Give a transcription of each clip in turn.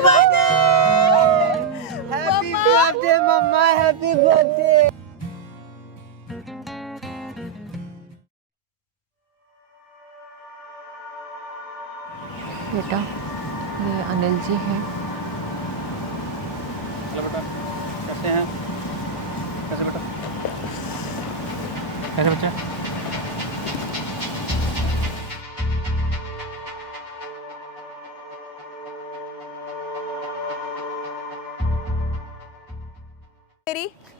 Birthday, happy birthday मम्मा, happy birthday. बेटा, ये अनिल जी हैं। चलो बेटा, कैसे हैं? कैसे बेटा? कैसे बच्चे?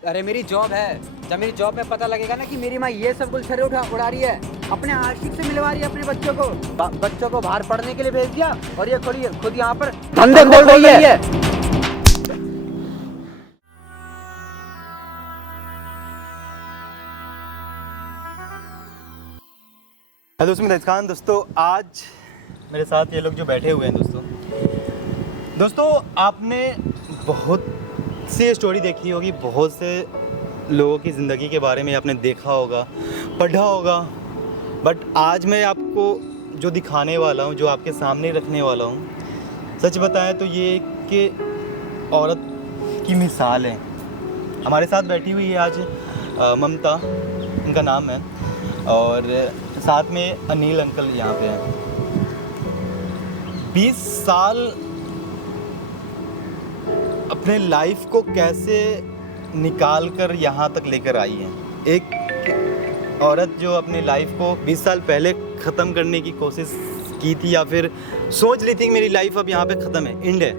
अरे मेरी जॉब है, जब मेरी जॉब में पता लगेगा ना कि मेरी माँ ये सब गुलछरे उड़ा रही है, अपने आशिक से मिलवा रही है अपने बच्चों को बाहर पढ़ने के लिए भेज दिया, और ये खुद यहाँ पर धंधे खोल रही है। हेलो दोस्तों, मैं खान। दोस्तों आज मेरे साथ ये लोग जो बैठे हुए हैं दोस्तों आपने बहुत सी स्टोरी देखी होगी, बहुत से लोगों की ज़िंदगी के बारे में आपने देखा होगा, पढ़ा होगा, बट आज मैं आपको जो दिखाने वाला हूँ, जो आपके सामने रखने वाला हूँ, सच बताएं तो ये कि औरत की मिसाल है। हमारे साथ बैठी हुई है आज ममता, उनका नाम है, और साथ में अनिल अंकल यहाँ पे हैं। 20 साल अपने लाइफ को कैसे निकाल कर यहाँ तक लेकर आई है। एक औरत जो अपनी लाइफ को 20 साल पहले ख़त्म करने की कोशिश की थी, या फिर सोच ली थी कि मेरी लाइफ अब यहाँ पे ख़त्म है, एंड है,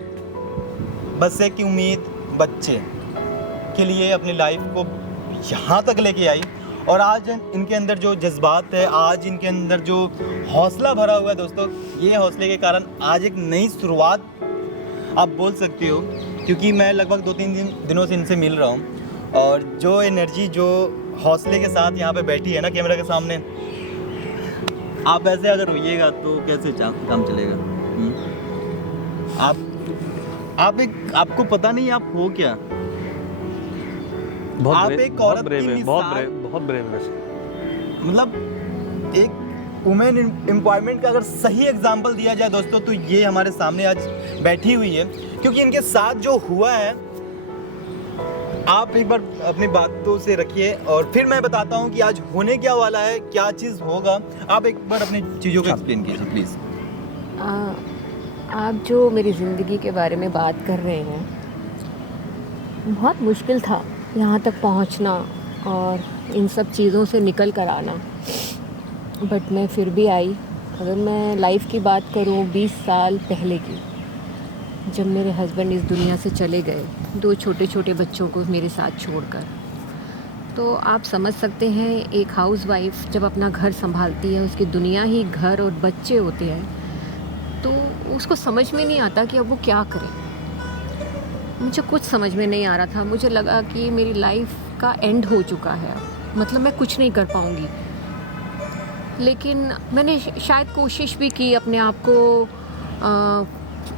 बस एक की उम्मीद बच्चे के लिए अपनी लाइफ को यहाँ तक लेके आई। और आज इनके अंदर जो जज्बात है, आज इनके अंदर जो हौसला भरा हुआ है दोस्तों, ये हौसले के कारण आज एक नई शुरुआत आप बोल सकते हो, क्योंकि मैं लगभग 2-3 दिनों से इनसे मिल रहा हूँ, और जो एनर्जी, जो हौसले के साथ यहाँ पे बैठी है ना कैमरा के सामने, आप ऐसे अगर रोइएगा तो कैसे काम चलेगा? आपको पता नहीं आप हो क्या। आप एक औरत की मिसाल, बहुत ब्रेव वैसे, मतलब एक वुमेन एम्पावरमेंट का अगर सही एग्जांपल दिया जाए दोस्तों, तो ये हमारे सामने आज बैठी हुई है, क्योंकि इनके साथ जो हुआ है, आप एक बार अपनी बातों से रखिए और फिर मैं बताता हूँ कि आज होने क्या वाला है, क्या चीज़ होगा। आप एक बार अपनी चीज़ों को एक्सप्लेन कीजिए प्लीज़। आप जो मेरी ज़िंदगी के बारे में बात कर रहे हैं, बहुत मुश्किल था यहाँ तक पहुँचना और इन सब चीज़ों से निकल कर आना, बट मैं फिर भी आई। अगर मैं लाइफ की बात करूँ 20 साल पहले की, जब मेरे हस्बैंड इस दुनिया से चले गए 2 छोटे छोटे बच्चों को मेरे साथ छोड़कर, तो आप समझ सकते हैं एक हाउसवाइफ जब अपना घर संभालती है, उसकी दुनिया ही घर और बच्चे होते हैं, तो उसको समझ में नहीं आता कि अब वो क्या करे। मुझे कुछ समझ में नहीं आ रहा था। मुझे लगा कि मेरी लाइफ का एंड हो चुका है, मतलब मैं कुछ नहीं कर पाऊँगी। लेकिन मैंने शायद कोशिश भी की अपने आप को,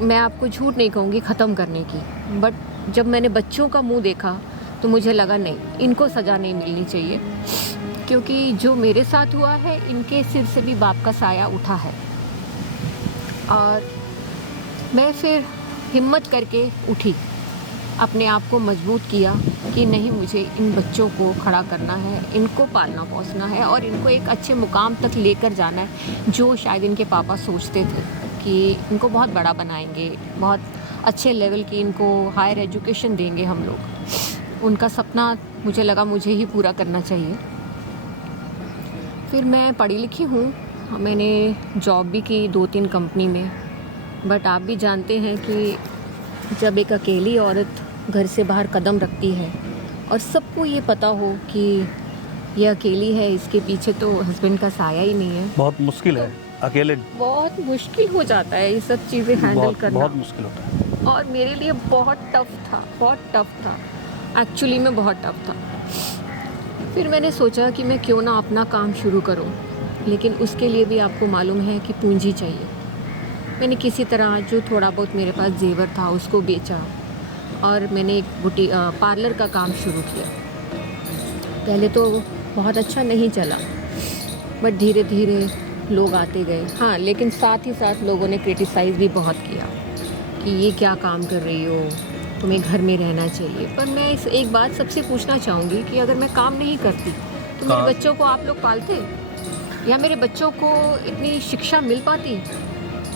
मैं आपको झूठ नहीं कहूँगी, ख़त्म करने की, बट जब मैंने बच्चों का मुंह देखा तो मुझे लगा नहीं, इनको सज़ा नहीं मिलनी चाहिए, क्योंकि जो मेरे साथ हुआ है, इनके सिर से भी बाप का साया उठा है। और मैं फिर हिम्मत करके उठी, अपने आप को मजबूत किया कि नहीं, मुझे इन बच्चों को खड़ा करना है, इनको पालना पोसना है और इनको एक अच्छे मुकाम तक लेकर जाना है, जो शायद इनके पापा सोचते थे कि इनको बहुत बड़ा बनाएंगे, बहुत अच्छे लेवल की इनको हायर एजुकेशन देंगे हम लोग। उनका सपना मुझे लगा मुझे ही पूरा करना चाहिए। फिर मैं पढ़ी लिखी हूँ, मैंने जॉब भी की 2-3 कंपनी में, बट आप भी जानते हैं कि जब एक अकेली औरत घर से बाहर कदम रखती है और सबको ये पता हो कि ये अकेली है, इसके पीछे तो हस्बैंड का साया ही नहीं है, बहुत मुश्किल है। अकेले बहुत मुश्किल हो जाता है ये सब चीज़ें हैंडल करना। बहुत मुश्किल होता है, और मेरे लिए बहुत टफ था, एक्चुअली में बहुत टफ था। फिर मैंने सोचा कि मैं क्यों ना अपना काम शुरू करूं, लेकिन उसके लिए भी आपको मालूम है कि पूंजी चाहिए। मैंने किसी तरह जो थोड़ा बहुत मेरे पास जेवर था उसको बेचा और मैंने एक पार्लर का काम शुरू किया। पहले तो बहुत अच्छा नहीं चला, बट धीरे धीरे लोग आते गए। हाँ, लेकिन साथ ही साथ लोगों ने क्रिटिसाइज़ भी बहुत किया कि ये क्या काम कर रही हो, तुम्हें घर में रहना चाहिए। पर मैं इस एक बात सबसे पूछना चाहूँगी कि अगर मैं काम नहीं करती तो मेरे बच्चों को आप लोग पालते, या मेरे बच्चों को इतनी शिक्षा मिल पाती?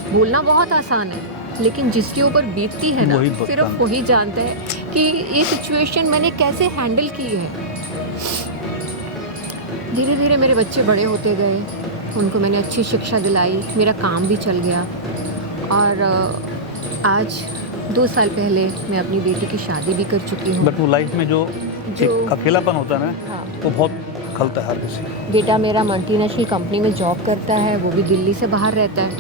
बोलना बहुत आसान है, लेकिन जिसके ऊपर बीतती है ना, वही बहुत सिर्फ जानता वही जानता है कि ये सिचुएशन मैंने कैसे हैंडल की है। धीरे धीरे मेरे बच्चे बड़े होते गए, उनको मैंने अच्छी शिक्षा दिलाई, मेरा काम भी चल गया, और आज 2 साल पहले मैं अपनी बेटी की शादी भी कर चुकी हूँ। बट वो लाइफ में जो एक अकेलापन होता है ना, हाँ, वो बहुत खलता है हर किसी। बेटा मेरा मल्टीनेशनल कंपनी में जॉब करता है, वो भी दिल्ली से बाहर रहता है।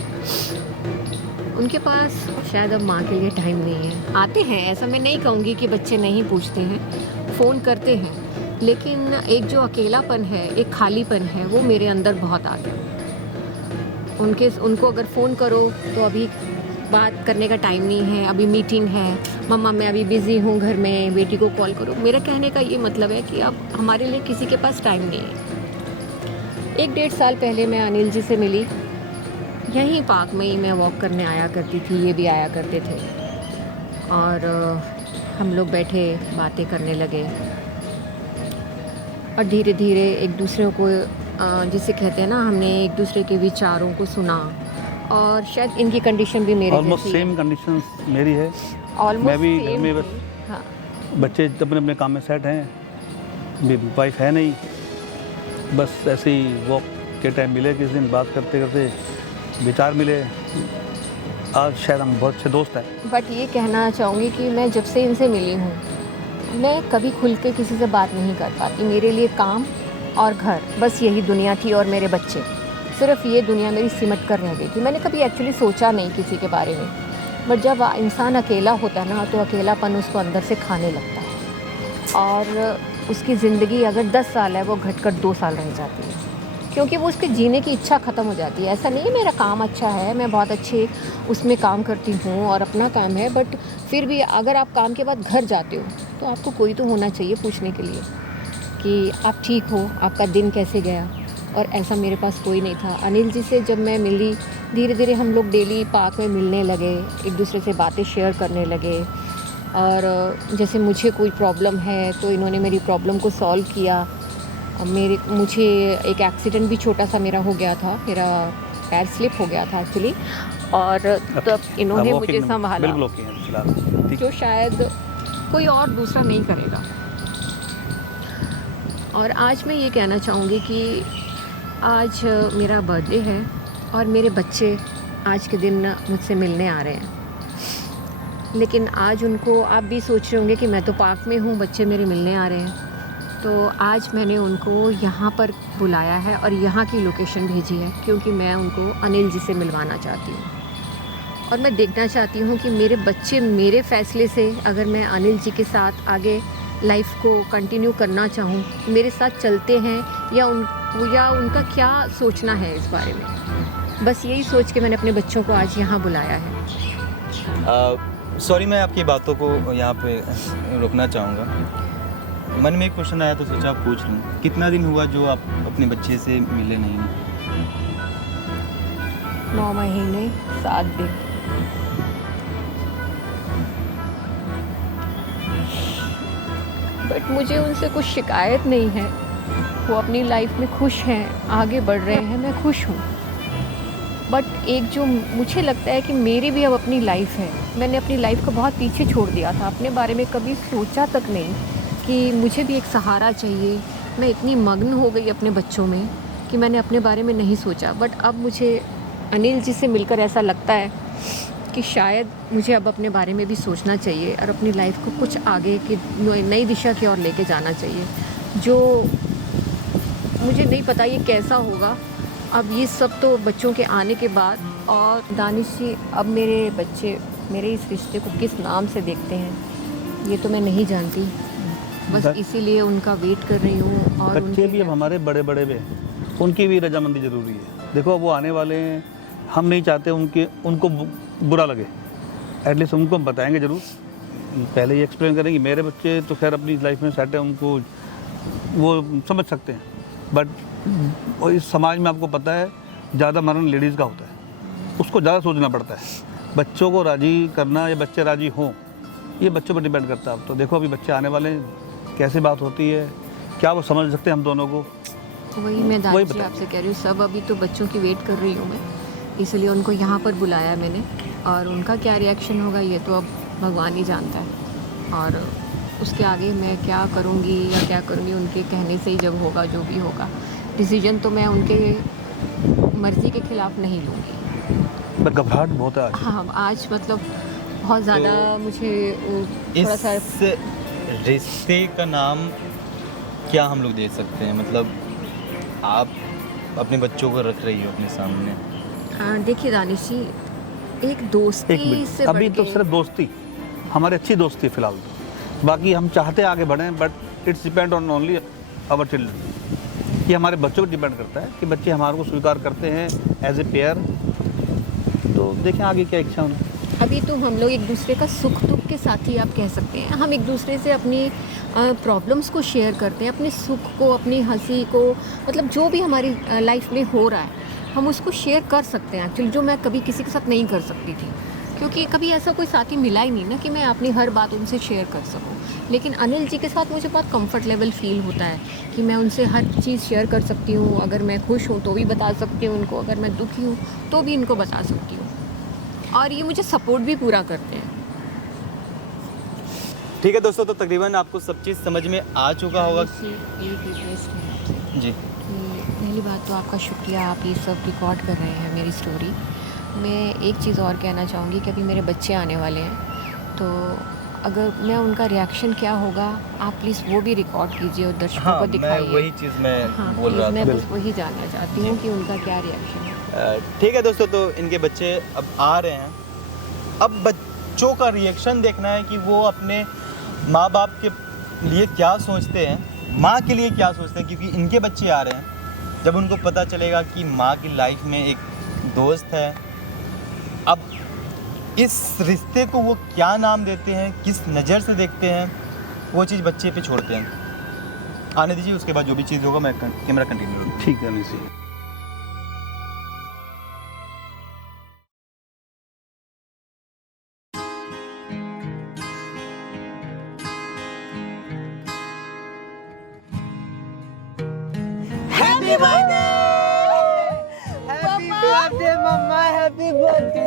उनके पास शायद अब माँ के लिए टाइम नहीं है। आते हैं, ऐसा मैं नहीं कहूँगी कि बच्चे नहीं पूछते हैं, फ़ोन करते हैं, लेकिन एक जो अकेलापन है, एक खालीपन है, वो मेरे अंदर बहुत आ गया। उनको अगर फ़ोन करो तो अभी बात करने का टाइम नहीं है, अभी मीटिंग है, मम्मा मैं अभी बिज़ी हूँ घर में, बेटी को कॉल करो। मेरा कहने का ये मतलब है कि अब हमारे लिए किसी के पास टाइम नहीं है। 1-1.5 साल पहले मैं अनिल जी से मिली, यहीं पार्क में ही मैं वॉक करने आया करती थी, ये भी आया करते थे, और हम लोग बैठे बातें करने लगे, और धीरे धीरे एक दूसरे को जिसे कहते हैं ना, हमने एक दूसरे के विचारों को सुना, और शायद इनकी कंडीशन भी मेरी ऑलमोस्ट जैसी सेम कंडीशन मेरी है। ऑलमोस्ट मैं भी घर में बस हाँ, बच्चे अपने अपने काम में सेट हैं, मेरी वाइफ है नहीं, बस ऐसे ही वॉक के टाइम मिले, किस दिन बात करते करते विचार मिले, आज शायद हम बहुत अच्छे दोस्त हैं। बट ये कहना चाहूँगी कि मैं जब से इनसे मिली हूँ, मैं कभी खुल के किसी से बात नहीं कर पाती। मेरे लिए काम और घर, बस यही दुनिया थी, और मेरे बच्चे, सिर्फ ये दुनिया मेरी सिमट कर रह गई थी। मैंने कभी एक्चुअली सोचा नहीं किसी के बारे में, बट जब इंसान अकेला होता है ना, तो अकेलापन उसको अंदर से खाने लगता है, और उसकी ज़िंदगी अगर 10 साल है, वो घटकर 2 साल रह जाती है, क्योंकि वो उसके जीने की इच्छा ख़त्म हो जाती है। ऐसा नहीं है मेरा काम अच्छा है, मैं बहुत अच्छे उसमें काम करती हूँ और अपना काम है, बट फिर भी अगर आप काम के बाद घर जाते हो तो आपको कोई तो होना चाहिए पूछने के लिए कि आप ठीक हो, आपका दिन कैसे गया, और ऐसा मेरे पास कोई नहीं था। अनिल जी से जब मैं मिली, धीरे धीरे हम लोग डेली पार्क में मिलने लगे, एक दूसरे से बातें शेयर करने लगे, और जैसे मुझे कोई प्रॉब्लम है तो इन्होंने मेरी प्रॉब्लम को सॉल्व किया। मुझे एक एक्सीडेंट भी छोटा सा मेरा हो गया था, मेरा पैर स्लिप हो गया था एक्चुअली, और तब इन्होंने मुझे संभाला, बिल्कुल ओके हैं फिलहाल, ठीक। जो शायद कोई और दूसरा नहीं करेगा। और आज मैं ये कहना चाहूँगी कि आज मेरा बर्थडे है, और मेरे बच्चे आज के दिन मुझसे मिलने आ रहे हैं, लेकिन आज उनको, आप भी सोच रहे होंगे कि मैं तो पार्क में हूँ, बच्चे मेरे मिलने आ रहे हैं, तो आज मैंने उनको यहाँ पर बुलाया है और यहाँ की लोकेशन भेजी है, क्योंकि मैं उनको अनिल जी से मिलवाना चाहती हूँ, और मैं देखना चाहती हूँ कि मेरे बच्चे मेरे फ़ैसले से, अगर मैं अनिल जी के साथ आगे लाइफ को कंटिन्यू करना चाहूँ, मेरे साथ चलते हैं, या उनका क्या सोचना है इस बारे में। बस यही सोच के मैंने अपने बच्चों को आज यहाँ बुलाया है। सॉरी, मैं आपकी बातों को यहाँ पे रोकना चाहूँगा। मन में एक क्वेश्चन आया तो सोचा आप पूछ लूँ। कितना दिन हुआ जो आप अपने बच्चे से मिले नहीं? 9 महीने 7 दिन। बट मुझे उनसे कुछ शिकायत नहीं है, वो अपनी लाइफ में खुश हैं, आगे बढ़ रहे हैं, मैं खुश हूँ। बट एक जो मुझे लगता है कि मेरी भी अब अपनी लाइफ है, मैंने अपनी लाइफ को बहुत पीछे छोड़ दिया था, अपने बारे में कभी सोचा तक नहीं कि मुझे भी एक सहारा चाहिए। मैं इतनी मग्न हो गई अपने बच्चों में कि मैंने अपने बारे में नहीं सोचा। बट अब मुझे अनिल जी से मिलकर ऐसा लगता है कि शायद मुझे अब अपने बारे में भी सोचना चाहिए, और अपनी लाइफ को कुछ आगे की नई दिशा की ओर लेके जाना चाहिए, जो मुझे नहीं पता ये कैसा होगा। अब ये सब तो बच्चों के आने के बाद। और दानिश जी, अब मेरे बच्चे मेरे इस रिश्ते को किस नाम से देखते हैं ये तो मैं नहीं जानती, बस इसीलिए उनका वेट कर रही हूँ। और बच्चे भी अब हमारे बड़े बड़े में, उनकी भी रजामंदी ज़रूरी है। देखो वो आने वाले हैं, हम नहीं चाहते उनको बुरा लगे, एटलीस्ट उनको हम बताएंगे ज़रूर, पहले ही एक्सप्लेन करेंगे। मेरे बच्चे तो खैर अपनी लाइफ में सेट है, उनको वो समझ सकते हैं, बट इस समाज में आपको पता है ज़्यादा मरण लेडीज़ का होता है, उसको ज़्यादा सोचना पड़ता है। बच्चों को राजी करना या बच्चे राजी हों, ये बच्चों पर डिपेंड करता है। अब तो देखो अभी बच्चे आने वाले हैं, कैसे बात होती है, क्या वो समझ सकते हैं हम दोनों को। वही मैं वही दादी जी बताइए। आपसे कह रही हूँ, सब अभी तो बच्चों की वेट कर रही हूँ मैं, इसलिए उनको यहाँ पर बुलाया मैंने। और उनका क्या रिएक्शन होगा ये तो अब भगवान ही जानता है। और उसके आगे मैं क्या करूँगी या क्या करूँगी, उनके कहने से ही जब होगा जो भी होगा। डिसीजन तो मैं उनके मर्ज़ी के ख़िलाफ़ नहीं लूँगी। पर घबराहट बहुत है आज। हाँ, आज मतलब बहुत ज़्यादा मुझे वो थोड़ा सा इस रिश्ते का नाम क्या हम लोग दे सकते हैं? मतलब आप अपने बच्चों को रख रही हो अपने सामने। देखिए दानिश जी, एक दोस्ती एक मिनट, से अभी बढ़ तो के- सिर्फ दोस्ती, हमारी अच्छी दोस्ती फिलहाल तो। बाकी हम चाहते आगे बढ़ें, but it's depend on only our children. ये हमारे बच्चों पर डिपेंड करता है कि बच्चे हमारे को स्वीकार करते हैं एज ए पेयर। तो देखें आगे क्या इच्छा उन्हें। अभी तो हम लोग एक दूसरे का सुख दुख के साथी आप कह सकते हैं। हम एक दूसरे से अपनी प्रॉब्लम्स को शेयर करते हैं, अपने सुख को, अपनी हंसी को, मतलब जो भी हमारी लाइफ में हो रहा है हम उसको शेयर कर सकते हैं एक्चुअली, जो मैं कभी किसी के साथ नहीं कर सकती थी, क्योंकि कभी ऐसा कोई साथी मिला ही नहीं ना कि मैं अपनी हर बात उनसे शेयर कर सकूं। लेकिन अनिल जी के साथ मुझे बहुत कंफर्ट लेवल फील होता है कि मैं उनसे हर चीज़ शेयर कर सकती हूँ। अगर मैं खुश हूँ तो भी बता सकती हूँ उनको, अगर मैं दुखी हूँ तो भी इनको बता सकती हूँ, और ये मुझे सपोर्ट भी पूरा करते हैं। ठीक है दोस्तों, तो तकरीबन आपको सब चीज़ समझ में आ चुका होगा। एक रिक्वेस्ट है जी। कि पहली बात तो आपका शुक्रिया, आप ये सब रिकॉर्ड कर रहे हैं मेरी स्टोरी। मैं एक चीज़ और कहना चाहूँगी कि अभी मेरे बच्चे आने वाले हैं, तो अगर मैं उनका रिएक्शन क्या होगा आप प्लीज़ वो भी रिकॉर्ड कीजिए और दर्शकों हाँ, को मैं दिखाइए। वही चीज़ मैं हाँ बोल रहा प्लीज़, था। मैं बस वही जानना चाहती हूँ कि उनका क्या रिएक्शन है। ठीक है दोस्तों, तो इनके बच्चे अब आ रहे हैं। अब बच्चों का रिएक्शन देखना है कि वो अपने माँ बाप के लिए क्या सोचते हैं, माँ के लिए क्या सोचते हैं, क्योंकि इनके बच्चे आ रहे हैं। जब उनको पता चलेगा कि माँ की लाइफ में एक दोस्त है, अब इस रिश्ते को वो क्या नाम देते हैं, किस नज़र से देखते हैं, वो चीज़ बच्चे पे छोड़ते हैं। आने दीजिए, उसके बाद जो भी चीज़ होगा मैं कैमरा कंटिन्यू करूँगा। ठीक है Nishi. Happy birthday, happy birthday मम्मा, हैप्पी बर्थडे।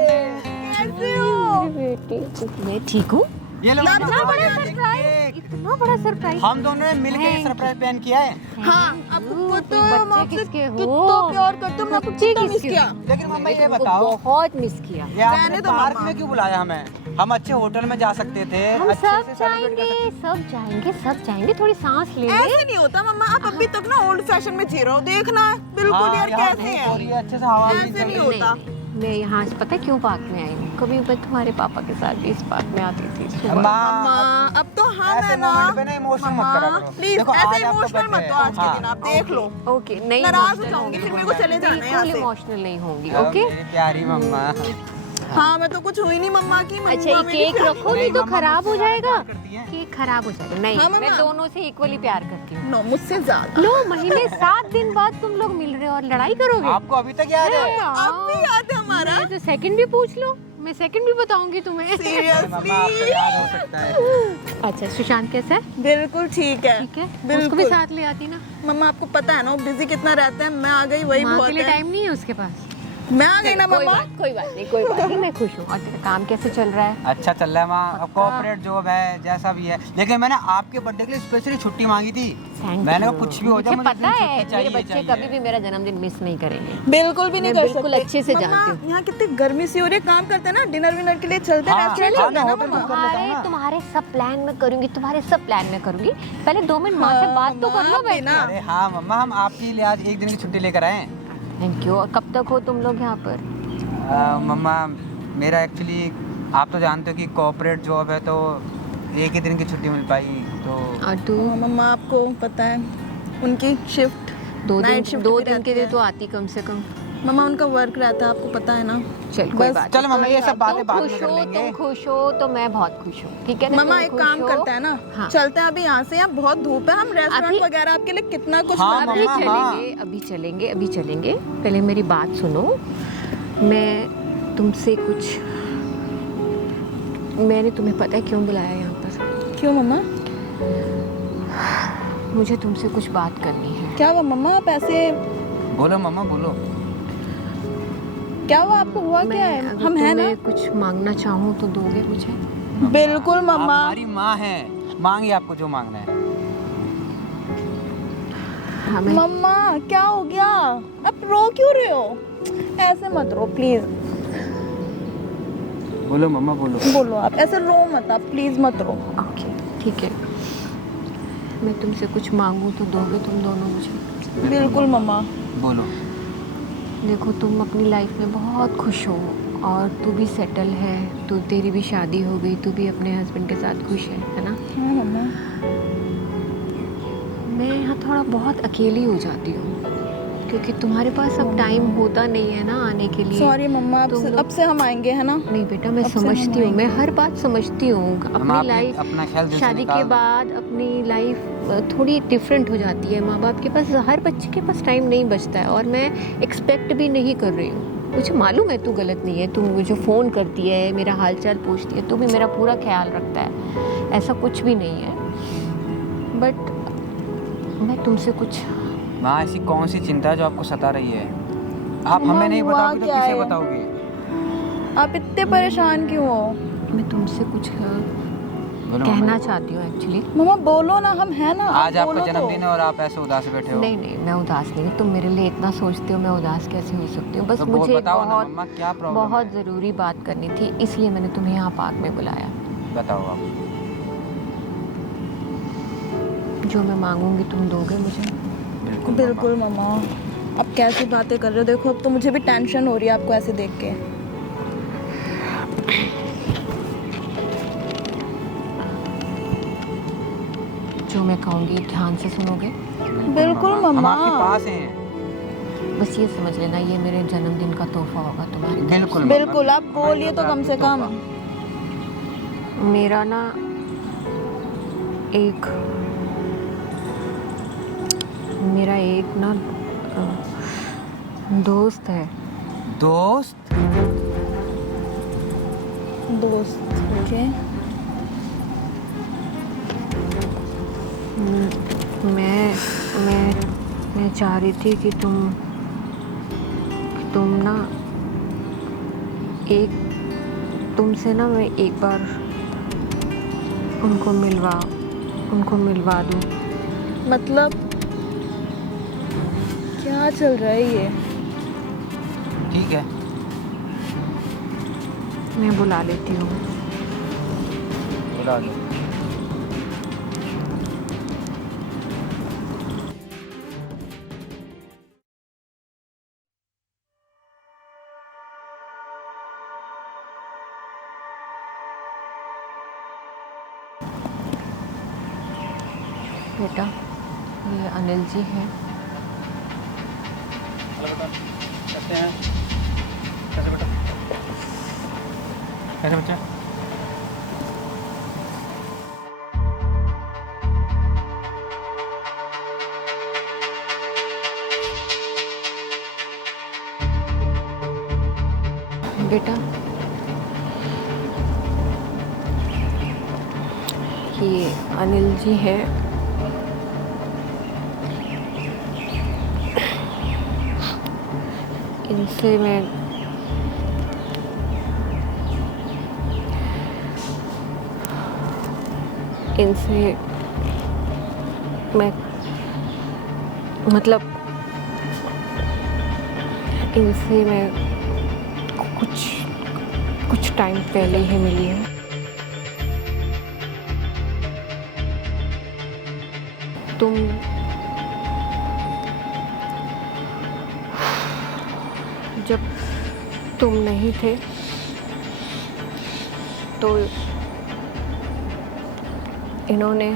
कैसे हो बेटी? मैं ठीक हूँ। ये लो इतना बड़ा सरप्राइज, इतना बड़ा सरप्राइज। हम दोनों ने मिलकर ये सरप्राइज प्लान किया है। हाँ, आपको पता है मैं बच्चे आपसे किसके हो? कितना प्यार करती हूँ, मैं आपको बच्चे कितना मिस किसके किया। हो? लेकिन मम्मा ये तुमको बताओ, बहुत मिस किया। ये आपने रहने दो पार्क मम्मा। में क्यों बुलाया हमें? हम अच्छे होटल में जा सकते थे, हम अच्छे सब से सेलिब्रेट कर जाएंगे, सकते सब जाएंगे, सब जाएंगे। थोड़ी सांस ले ले। ऐसे नहीं होता मम्मा, आप अभी तक ना ओल्ड फैशन में जी रहे हो, देखना है थे। बिल्कुल हाँ, यार यहाँ कैसे धूप हो रही है। है, अच्छे से हवा भी ऐसे चल नहीं रही है। होता। मैं यहाँ से पता है क्यों पार्क में आई हूँ? कभी मैं तुम्हारे पापा के साथ भी इस पार्क में आती थी सुबह। मम्मा, मम्मा अब तो हम ऐसे है ना मोमेंट पे ना इमोशनल मत करा करो। प्लीज देखो, ऐसे आज आपका इमोशनल मत birthday हो आज है। के दिन, आप देख लो। ओके, नहीं नाराज हो emotional जाऊंगी, होंगी। फिर मेरे को चले जाना है यहाँ बिल्कुल से। इमोशनल नहीं होंगी। हाँ, ओके, मेरी प्यारी मम्मा। हाँ मैं तो कुछ हुई नहीं मम्मा की। अच्छा ये केक रखो, नहीं तो मम्मा खराब हो मुझसे जाएगा। प्यार करती हैं। केक खराब हो जाएगा। नहीं, हाँ, मैं मम्मा। दोनों से इक्वली प्यार करती हूँ। नो मुझसे ज्यादा। 9 महीने 7 दिन बाद तुम लोग मिल रहे हो और लड़ाई करोगे? आपको अभी तक याद है? अब भी याद है हमारा। तो सेकंड भी पूछ लो, मैं सेकंड भी बताऊंगी तुम्हें। मम्मा, आपको सीरियसली याद हो सकता है। अच्छा सुशांत कैसा है? बिल्कुल ठीक है। ठीक है, उसको बिल्कुल। भी साथ ले आती ना। मम्मा आपको पता है ना वो बिजी कितना रहता है, मैं आ गई वही माँ बहुत के लिए है। टाइम नहीं है उसके पास। मैं आ गई ना कोई मम्मा। कोई बात नहीं, मैं खुश हूँ। और तेरा काम कैसे चल रहा है? अच्छा चल रहा है माँ, अब कॉर्पोरेट जॉब है जैसा भी है, लेकिन मैंने आपके बर्थडे के लिए स्पेशली छुट्टी मांगी थी। Thank मैंने you। कहा कुछ भी हो जाए मुझे मुझे पता है छुट्टी मेरे चाहिए, बच्चे चाहिए। कभी भी मेरा जन्मदिन मिस नहीं करेंगे। बिल्कुल भी नहीं मैं कर बिल्कुल सकते। अच्छे से मम्मा, जानती हूँ। यहाँ कितनी गर्मी सी हो रही है, काम करते हैं ना, डिनर विनर के लिए चलते हैं, हाँ, रेस्टोरेंट हाँ, चलते हैं ना होटल मम्मा। बुक कर लेता हूँ ना। तुम्हारे सब प्लान में करूंगी, तुम्हारे सब प्लान में करूंगी। पहले 2 मिनट माँ से बात तो कर लो बैठ के। अरे हाँ मम्मा, हम आपके लिए आज एक दिन की छुट्टी लेकर आए हैं। Thank you. और कब तक हो तुम लोग यहाँ पर? मम्मा मेरा एक्चुअली आप तो जानते हो कि कॉर्पोरेट जॉब है, तो एक ही दिन की छुट्टी मिल पाई तो। और तू? मम्मा आपको पता है उनकी शिफ्ट 2 नाइट दिन शिफ्ट 2 भी दिन के रहती लिए है। तो आती कम से कम। मम्मा उनका वर्क रहता है, आपको पता है ना। चल कोई बस, बात चलो मम्मा, ये सब बातें तुम बाद में खुश कर हो, लेंगे। तुम खुश हो तो मैं बहुत खुश हूँ, ठीक है ना? मम्मा तुम एक खुश काम हो। करते हैं ना, हाँ। चलते हैं अभी यहाँ से, यहाँ बहुत धूप है, हम रेस्टोरेंट अभी- वगैरह आपके लिए कितना कुछ हाँ, बना अभी मम्मा, चलेंगे, अभी चलेंगे। पहले मेरी बात सुनो, मैं तुमसे कुछ मैंने तुम्हें पता है क्यों बुलाया यहाँ पर? क्यों मम्मा? मुझे तुमसे कुछ बात करनी है। क्या हुआ मम्मा, आप ऐसे? बोलो मम्मा बोलो। क्या हुआ आपको, हुआ क्या है? अगर हम हैं ना? तुम्हें कुछ मांगना चाहूँ तो दोगे मुझे? बिल्कुल आप मम्मा। हमारी माँ है, मांगिए आपको जो मांगना है। हमें मम्मा क्या हो गया? आप रो क्यों रहे हो? ऐसे मत रो प्लीज। बोलो मम्मा बोलो। बोलो, आप ऐसे रो मत, आप प्लीज मत रो। ओके ठीक है। मैं तुमसे कुछ मांगूँ तो दोगे तुम दोनों मुझे? बिल्कुल मम्मा। बोलो। देखो तुम अपनी लाइफ में बहुत खुश हो और तू भी सेटल है, तू तेरी भी शादी हो गई, तू भी अपने हस्बैंड के साथ खुश है ना? हाँ मम्मा। मैं यहाँ थोड़ा बहुत अकेली हो जाती हूँ क्योंकि तुम्हारे पास अब टाइम होता नहीं है ना आने के लिए। सॉरी मम्मा, तुम लोग- अब से हम आएंगे है ना? नहीं बेटा, मैं अब से हम समझती हूँ, मैं आएंगे। हर बात समझती हूँ। अपनी आप लाइफ अपना ख्याल दिल से शादी निकाल के दो। बाद अपनी लाइफ थोड़ी डिफरेंट हो जाती है। माँ बाप के पास, हर बच्चे के पास टाइम नहीं बचता है और मैं एक्सपेक्ट भी नहीं कर रही हूँ। मुझे मालूम है तू गलत नहीं है, तू मुझे फ़ोन करती है, मेरा हालचाल पूछती है, तू भी मेरा पूरा ख्याल रखता है, ऐसा कुछ भी नहीं है। बट मैं तुमसे कुछ माँ ऐसी कौन सी चिंता है जो आपको सता रही है? आप मम्मा, हमें नहीं हुआ बताओगे तो क्या किसे है? बताओगे? आप इतने परेशान क्यों हो? मैं तुमसे कुछ बोलो कहना मम्मा। चाहती हूँ एक्चुअली। मम्मा बोलो ना, हम हैं ना? आज आप आपका बोलो जन्मदिन तो। है और आप ऐसे उदास बैठे हो। नहीं नहीं, मैं उदास नहीं हूँ। तुम मेरे लिए इतना सोचते हो, मैं उदास कैसे हो सकती हूँ? बस तो मुझे एक बताओ ना मम्मा, क्या प्रॉब्लम बहुत है? ज़रूरी बात करनी थी, इसलिए मैंने तुम्हें यहाँ पार्क में बुलाया। बताओ आप। जो मैं मांगूंगी तुम दोगे मुझे? बिल्कुल बिल्कुल मम्मा। अब कैसी बातें कर रहे हो? देखो अब तो मुझे भी टेंशन हो रही है आपको ऐसे देख के। जो मैं कहूँगी ध्यान से सुनोगे? बिल्कुल हम मम्मा। आपके पास हैं। बस ये समझ लेना, ये मेरे जन्मदिन का तोहफा होगा तुम्हारे तरफ बिल्कुल से। मम्मा, बिल्कुल, आप बोलिए तो कम से कम। मेरा ना एक दोस्त है। दोस्त? दोस्त? ओके। मैं चाह रही थी कि तुम ना तुमसे ना मैं एक बार उनको मिलवा दूँ। मतलब क्या चल रहा है ये? ठीक है, मैं बुला लेती हूँ। बुला लो। बेटा, ये अनिल जी हैं। कैसे हैं? कैसे बेटा? कैसे बच्चे? बेटा, ये अनिल जी हैं। इनसे मैं मतलब इनसे मैं कुछ टाइम पहले ही मिली हूँ। जब तुम नहीं थे तो इन्होंने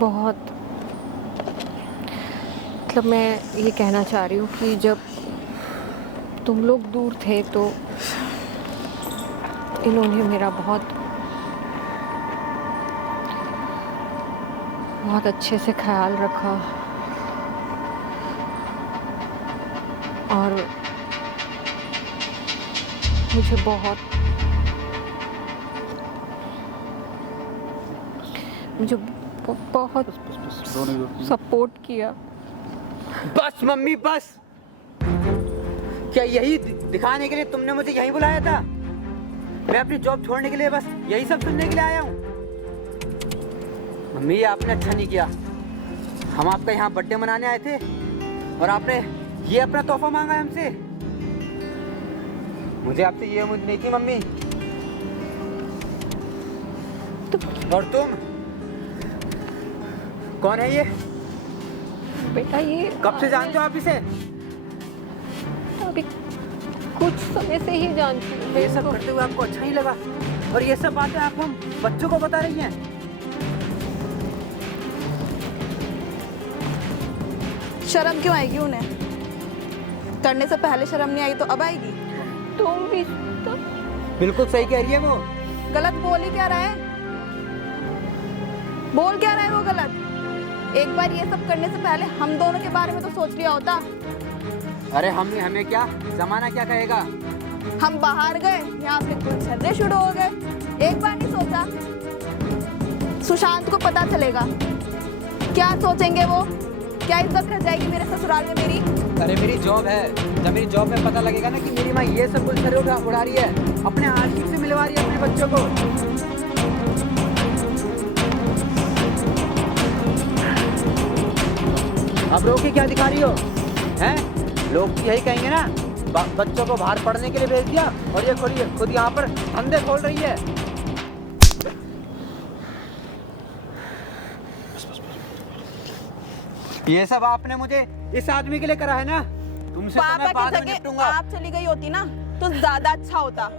बहुत, मतलब मैं ये कहना चाह रही हूँ कि जब तुम लोग दूर थे तो इन्होंने मेरा बहुत अच्छे से ख्याल रखा और मुझे बहुत मुझे बहुत सपोर्ट किया। बस मम्मी बस। क्या यही दिखाने के लिए तुमने मुझे यहीं बुलाया था? मैं अपनी जॉब छोड़ने के लिए बस यही सब सुनने के लिए आया हूँ? मम्मी, आपने अच्छा नहीं किया। हम आपका यहाँ बर्थडे मनाने आए थे और आपने ये अपना तोहफा मांगा है हमसे। मुझे आपसे ये उम्मीद नहीं थी मम्मी। और तुम कौन है ये? बेटा ये कब से जानते हो आप इसे? अभी कुछ समय से ही जानती हूँ। ये सब करते हुए आपको अच्छा नहीं लगा और ये सब बातें आप हम बच्चों को बता रही हैं। शर्म क्यों आएगी उन्हें? करने से पहले शर्म नहीं आई तो अब आएगी? तुम भी तो बिल्कुल सही कह रही है वो। गलत बोल ही क्या रहा है? बोल क्या रहा है वो गलत? एक बार ये सब करने से पहले हम दोनों के बारे में तो सोच लिया होता। अरे हमें क्या, जमाना क्या कहेगा? हम बाहर गए, यहाँ से कुछ झगड़े शुरू हो गए। एक बार नहीं सोचा सुशांत को पता चलेगा, क्या सोचेंगे वो? क्या इज्जत रह जाएगी मेरे ससुराल में मेरी? अरे मेरी जॉब है, जब मेरी जॉब में पता लगेगा ना कि मेरी माँ ये सब कुछ उड़ा रही है, अपने आशिक से मिलवा रही है अपने बच्चों को। अब रोके क्या दिखा रही हो? हैं? लोग यही कहेंगे ना, बच्चों को बाहर पढ़ने के लिए भेज दिया और ये खुद यहाँ पर धंधे खोल रही है। ये सब आपने मुझे इस आदमी के लिए करा है ना? तुमसे तो मैं पापा बाद की में जगह निपटूंगा। आप चली गई होती ना तो ज्यादा अच्छा होता।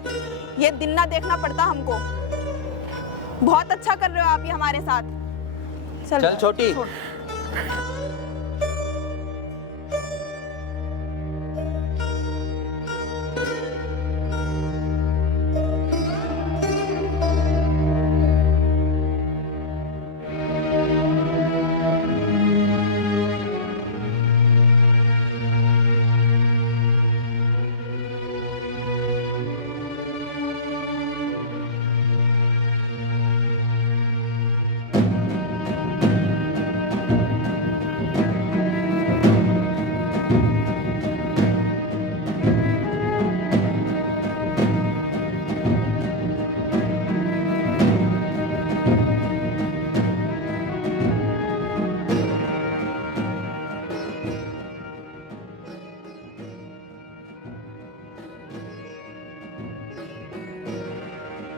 ये दिन ना देखना पड़ता हमको। बहुत अच्छा कर रहे हो आप ये हमारे साथ। चल छोटी। छोड़।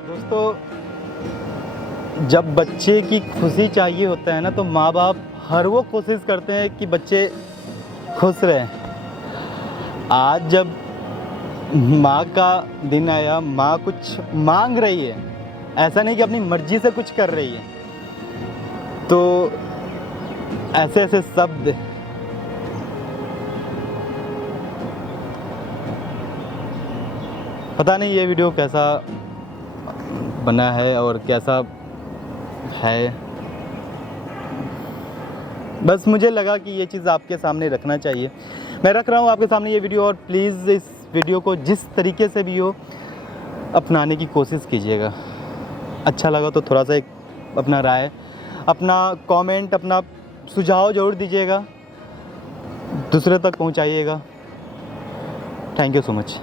दोस्तों, जब बच्चे की खुशी चाहिए होता है ना तो माँ बाप हर वो कोशिश करते हैं कि बच्चे खुश रहें। आज जब माँ का दिन आया, माँ कुछ मांग रही है, ऐसा नहीं कि अपनी मर्जी से कुछ कर रही है, तो ऐसे ऐसे शब्द पता नहीं ये वीडियो कैसा बना है और कैसा है, बस मुझे लगा कि ये चीज़ आपके सामने रखना चाहिए। मैं रख रहा हूँ आपके सामने ये वीडियो और प्लीज़ इस वीडियो को जिस तरीके से भी हो अपनाने की कोशिश कीजिएगा। अच्छा लगा तो थोड़ा सा एक अपना राय, अपना कमेंट, अपना सुझाव ज़रूर दीजिएगा, दूसरे तक पहुँचाइएगा। Thank you so much.